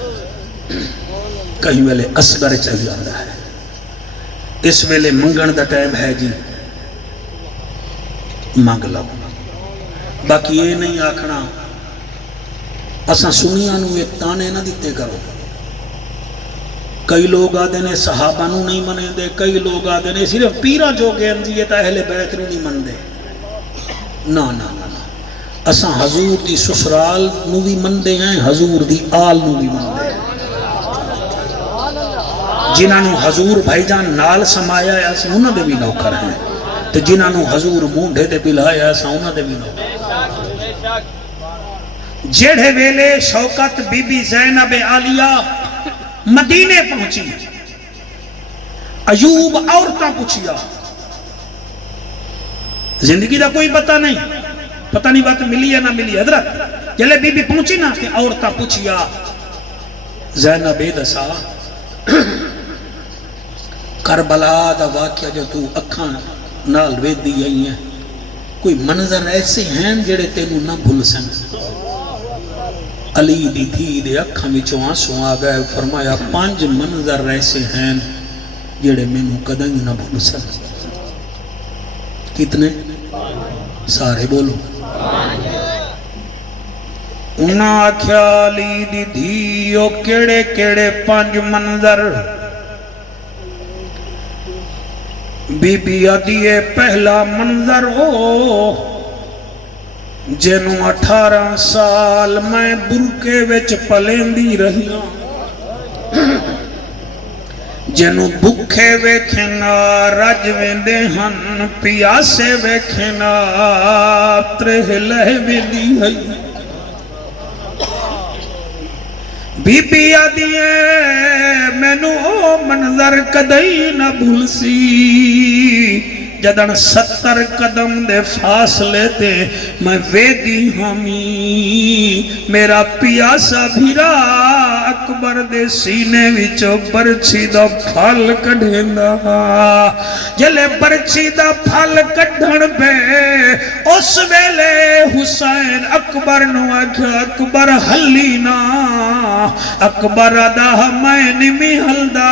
کہیں ویلے اصغر چاہیے آندہ ہے. اس ویلے منگن دا ٹائم ہے جی، مانگ لو. باقی یہ نہیں آکھنا اساں سنیاں نو ایک تانے نہ دیتے کرو. کئی لوگ آدھے نے صحابہ نو نہیں منے دے، کئی لوگ آدھے نے صرف پیرہ جو گے انزیتا اہل بیت نو نہیں من دے. نا نا نا نا، اساں حضور دی سسرال نو بھی من دے ہیں، حضور دی آل نو بھی من دے. جنہاں نو حضور بھائی جان نال سمایا ہے اساں انہاں دے بھی نوکر ہیں، تو جنہاں نو حضور مونڈے دے پلایا ہے اساں انہاں دے بھی نوکر. جیڑے ویلے شوکت بی بی زینب عالیہ مدینے پہنچی، ایوب عورتاں پوچھیا، زندگی دا کوئی پتہ نہیں بات ملی ہے نہ ملی. حضرت جلے بی بی پہنچی نا کہ عورتاں پوچھیا زینب دسا کربلا دا واقعہ جو تو اکھاں نال ویدی آئی ہیں، کوئی منظر ایسے ہیں جڑے تینوں نہ بھول سن. علی دی دھی دے اکھاں وچوں آنسو آ گئے، فرمایا 5 منظر ایسے ہیں جڑے مینوں کدیں نہ بھول سن. کتنے؟ سارے بولو. انہاں آکھیا علی دی دھی او کیڑے کیڑے 5 منظر؟ بی بی آدھیے پہلا منظر ہو جنوں 18 سال میں برکے وچ پلیندی رہی ہوں، جنوں بکھے ویکھنا رج ویندے ہن، پیاسے ویکھنا ترہ لہ ویندی ہے. بی بی آدھیے مینوں او منظر کدئی نہ بھول سی جدن 70 قدم دے فاصلے تے میں ویدی ہمی میرا پیاسا بھیرا اکبر دے سینے وچوں برچھی دا پھل کڈھیندا. جلے برچھی دا پھل کڈھن پے اس ویلے حسین اکبر نو آکھیا اکبر ہلی نا. اکبر آدھا میں نہیں ہلدا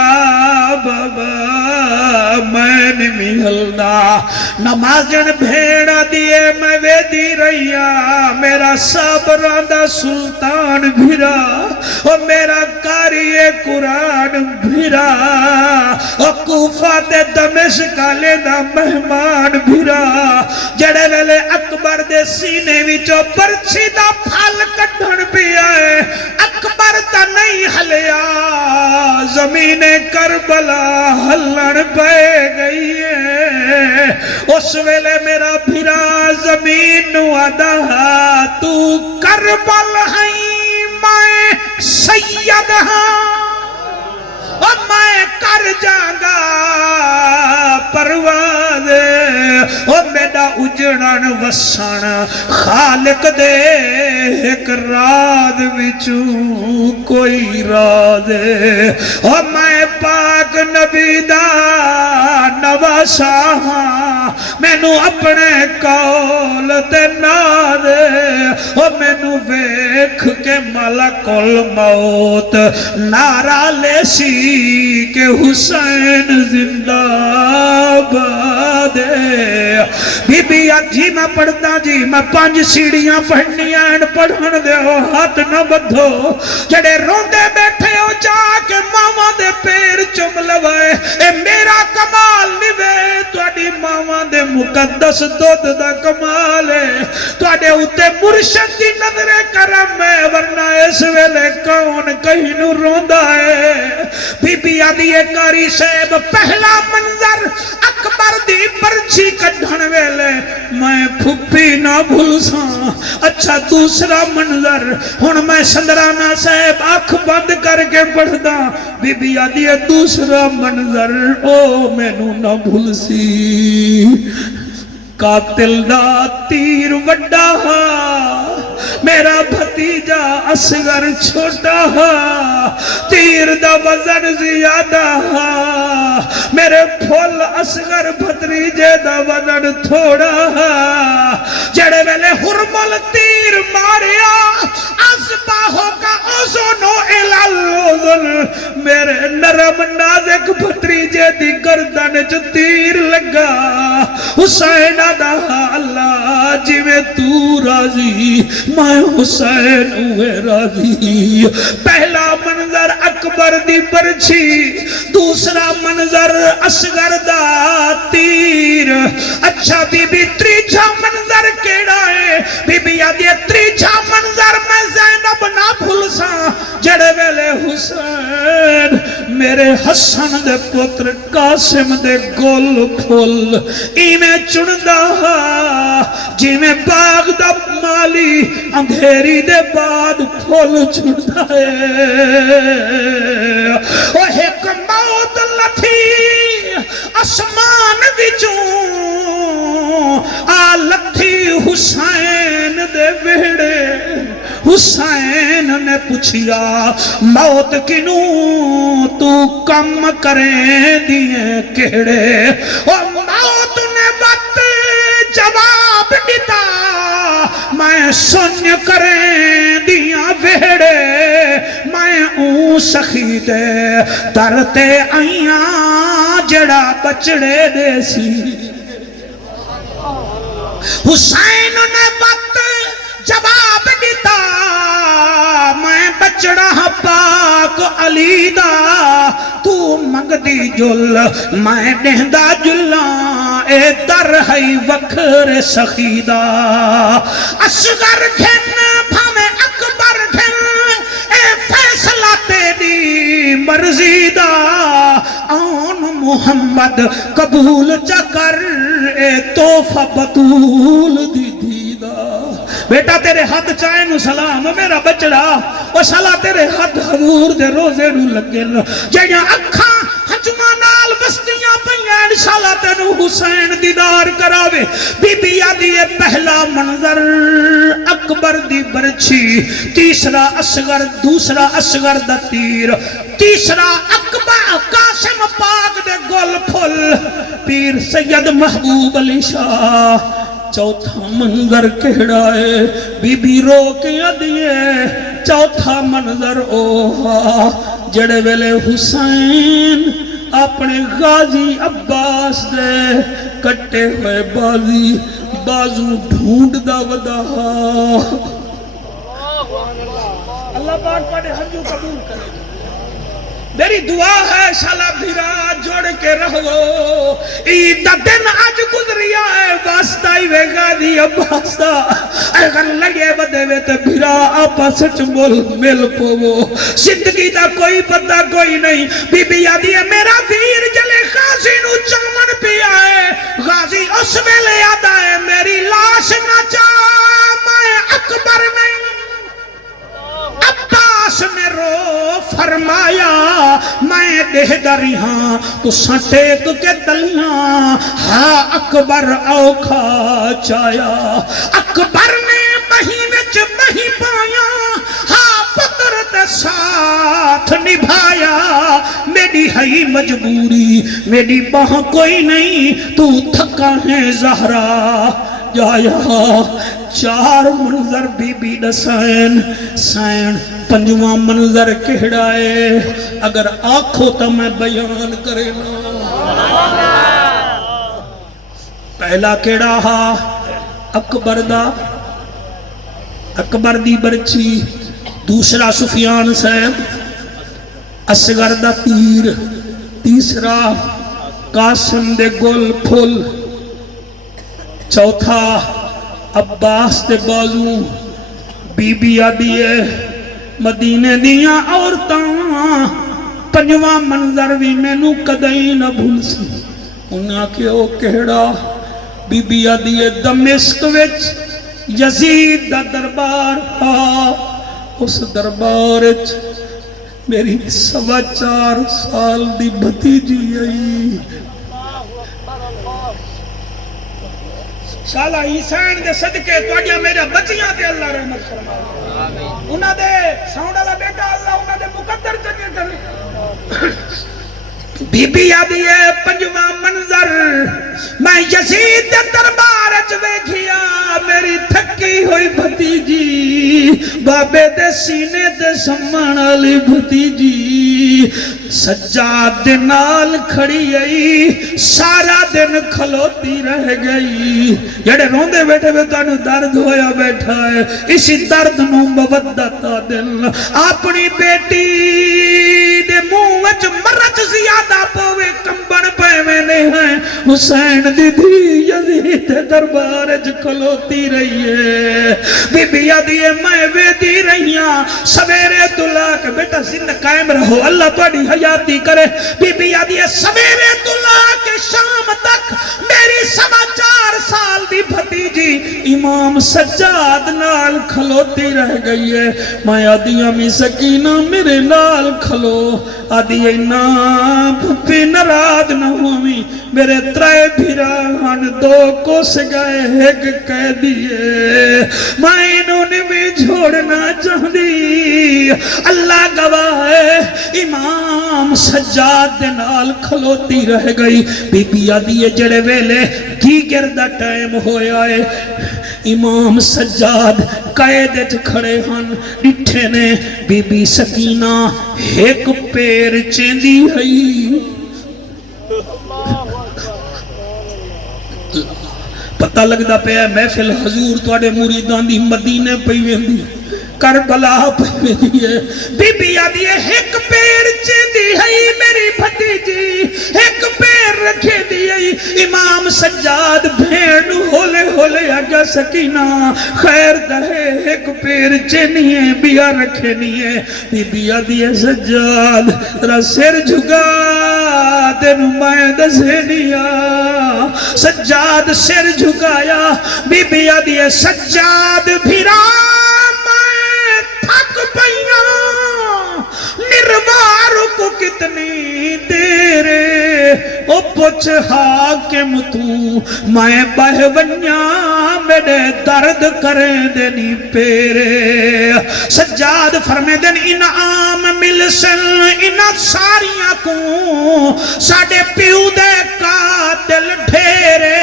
بابا میں نہیں ملدا نماز جن بھیڑا دیے میں ویدی رہیا میرا صبران دا سلطان بھیرا او میرا قاری قرآن بھیرا او کوفہ تے دمشق والے دا مہمان بھیرا جڑے ویلے اکبر دے سینے وچوں پرچھی دا پھل کڈھن پیا ہے اکبر تا نہیں ہلیا زمین کربلا ہلن پہ گئی ہے اس ویلے میرا بھیرا زمین نو آدھا تو کربل ہیں میں سید ہاں اور میں کر جاگا پرواز اور میرا اجڑن وسن خالق دے ایک راز وچوں کوئی راز اور میں پاک نبی دا نواسا ہاں مینو اپنے کول تے ناز اور مینو ویکھ کے ملک الموت نعرہ لے سی کہ حسین زندہ باد بی بی جی میں پڑھتا جی میں 5 سیڑیاں پڑھنیاں پڑھن دے ہو ہاتھ نہ بدھو جڑے روندے بیٹھے ہو جا کے ماما دے پیر چم لوائے اے میرا کمال نوے توڑی ماما دے مقدس دودھ دا کمال ہے توڑے اتے مرشد دی نظر کرم ہے ورنہ اس ویلے کون کہیں نو روندہ ہے بی بی آدھیے کاری صاحب پہلا منظر اکبر دی پرچھی کڈھن ویلے میں پھپی نہ بھول ساں اچھا دوسرا منظر ہن میں سندرانہ صاحب آنکھ بند کر کے پڑھدا بی بی آدھیے دوسرا منظر او میں نو نہ بھول سی قاتل دا تیر وڈا ہا میرا بھتیجا اصغر چھوٹا ہا تیر دا وزن زیادہ ہا میرے پھول اصغر بھتریجے دا وزن تھوڑا ہا جڑے ویلے حرمل تیر ماریا اصباہوں کا اوزنو الالوزن میرے نرم نازک بھتریجے دی گردن جو تیر لگا حسین دا اللہ جی میں تو راضی میں حسین ہوئے راضی پہلا منظر اکبر دی پرچھی دوسرا منظر اصغر دا تیر اچھا بی بی تریجا منظر کیڑا ہے بی بی آدھے تریجا منظر میں زینب نہ بھول ساں جڑے ویلے حسین میرے حسن دے پتر قاسم دے گل پھول ایمیں چندہ جی میں باغ دا مالی اندھیری دے بعد پھول چندہ ہے او ایک موت لتھی اسمان وچوں آ لتھی حسین دے ویڑے حسین نے پوچھیا موت کنوں تو کم کریں دیئے کہڑے او موت نے وقت جواب دیتا میں سن کریں دیاں ویڑے میں اون سخی دے درتے آئیاں جڑا بچڑے دے سی حسین نے وقت جواب دیتا میں بچڑا پاک علی دا تو منگ دی جل میں دہندہ جلاں اے در ہے وکر سخی دا اصغر گھن بھامے اکبر گھن اے فیصلہ تیری مرضی دا آن محمد قبول چکر اے توفہ بطول دی دیدہ بیٹا تیرے ہاتھ چاہے نو سلام میرا بچڑا اور سلا تیرے ہاتھ حضور دے روزے نو لگن جیہاں اکھاں حجمانال بستیاں پہیاں انشاءاللہ تینو حسین دیدار کراوے بی بی آدھیے پہلا منظر اکبر دی برچھی تیسرا اصغر دوسرا اصغر دا تیر تیسرا اکبر قاسم پاک دے گل پھل پیر سید محبوب علی شاہ چوتھا منظر کہڑا ہے بی بی رو کے ادیے چوتھا منظر اوہا جڑے ویلے حسین اپنے غازی عباس دے کٹے ہوئے بازو ڈھونڈ دا ودا اللہ پاک پڑھے ہنجو قبول کرے میری دعا ہے شالا بھیرا جوڑ کے رہو عید دا دن آج گزریا ہے واسطہ ہی وے غازی عباس دا اگر لگے بدے وے تے بھیرا آپا سچ مل پوو زندگی دا کوئی پتہ کوئی نہیں بی بی یادی ہے میرا ویر جلے غازی نو چامن پیا ہے غازی اس میں لے آدھا ہے میری لاش نہ چاہ میں اکبر نہیں عباس نے رو فرمایا میں دہ دری ہاں تو سٹیک کے تلیاں ہاں اکبر اوکھا چایا اکبر نے مہی وچ مہی پایا ہاں پتر دے ساتھ نبھایا میری ہے مجبوری میری باہ کوئی نہیں تو تھکا ہے زہرا جایا چار منظر بی بی دسائن سائن پنجواں منظر کہڑا ہے اگر آنکھو تا میں بیان کرے نا پہلا کہڑا ہا اکبر دی برچی دوسرا سفیان صاحب اصغر دا تیر تیسرا قاسم دے گل پھل چوتھا عباس دے بازو بی بی آدیے مدینے دیاں عورتاں پنجواں منظر بھی مینوں کدیں نہ بھول سی انہاں کہ او کہڑا بی بی آدیے دمشق وچ یزید دا دربار اس دربار وچ میری 4.25 سال دی بھتیجی آئی شالا عیسین دے صدقے توڑیا میرا بچیاں دے اللہ رحمت فرمائے انہاں دے ساؤنڈ والا بیٹا اللہ انہاں دے مقدر چنگے کرے بی بی آدھی ہے پنجواں منظر میں یزید دے دربار وچ ویکھیا میری تھکی ہوئی بھتیجی بابے دے سینے تے سمن والی بھتیجی سجاد دے نال کھڑی آئی سارا دن کھلوتی رہ گئی جڑے روندے بیٹھے وے تانوں درد ہویا بیٹھا ہے اسی درد نو مودت دل اپنی بیٹی دے منہ وچ مرچ زیادہ پوے کمبن پے نے ہیں حسین دی دھی یزید دے دربار وچ کھلوتی رہی ہے بی بی آدھی ہے میں ویدی رہیاں سویرے تلا کے بیٹا زندہ قائم رہو اللہ تہاڈی حیاتی کرے بی بی آدھی ہے سویرے تلا کے شام تک میری 4.25 سال دی بھتیجی امام سجاد نال کھلوتی رہ گئی ہے میں آدھی امی سکینہ میرے نال کھلو آدھی اینا پھپی نراد نہ ہوئی میرے ترائے بھیران 2 کوس گئے ایک کہہ دیئے میں انہوں نے بھی جھوڑنا چاہ دی اللہ گواہ ہے امام سجاد دے نال کھلوتی رہ گئی بی بی آدھی جڑے ویلے کی گردہ ٹائم ہویا ہے امام سجاد قید وچ کھڑے ہن ڈٹھے نے بی بی سکینہ ایک پیر چیندی ہے پتہ لگدا پیا محفل حضور تواڈے مریداں دی مدینے پئی ویندی کربلا پئی ویندی ہے بی بی آدھی ایک پیر چیندی ہے میری بھتیجی ایک پیر رکھے دی امام سجاد بھیڑ ہولے ہولے آگا سکینہ خیر دہے ایک پیر چینیے بیا رکھے نیے بی بیا دیے سجاد ترا سر جھگا تینو میں دسے نیا سجاد سر جھگایا بی بیا دیے سجاد بھیرا میں تھک پئیاں نروار کو کتنی دیرے او پوچھ حاکم تو میں بہونیاں میرے درد کریں دینی پیرے سجاد فرمے دن انعام ملسن انہ ساریاں کو ساڑے پیو دے قاتل ڈھیرے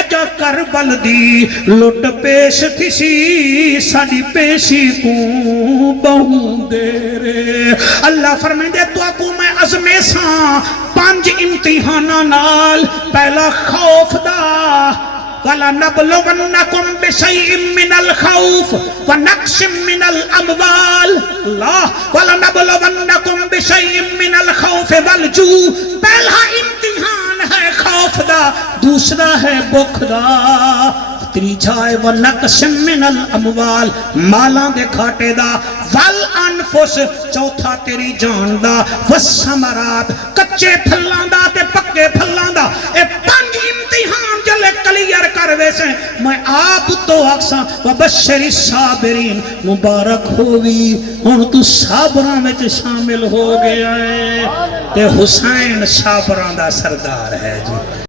اجا کربل دی لٹ پیش تھی ساڑی پیشی کو بہوں دیرے اللہ فرمے دے تو کو میں عزمے ساں 5 امتحاناں نال پہلا خوف دا وَلَنَبْلُوَنَّكُمْ بِشَيْءٍ مِّنَ الْخَوْفِ وَنَقْصٍ مِّنَ الْأَمْوَالِ اللہ وَلَنَبْلُوَنَّكُمْ بِشَيْءٍ مِّنَ الْخَوْفِ وَالْجُوعِ پہلا امتحان ہے خوف دا دوسرا ہے بھوک دا تیجا ہے وَنَقْصٍ مِّنَ الْأَمْوَالِ مالاں دے کھاٹے دا وَالْأَنفُسِ چوتھا تیری جان دا وَالثَّمَرَاتِ کچے پھلاں دا تے پکے پھلاں دا اے 5 امتحان جلے کلیئر کر ویسے میں آپ تو اکساں وَبَشِّرِ الصَّابِرِينَ مبارک ہوئی ہن تو صابراں وچ شامل ہو گیا ہے تے حسین صابراں دا سردار ہے جی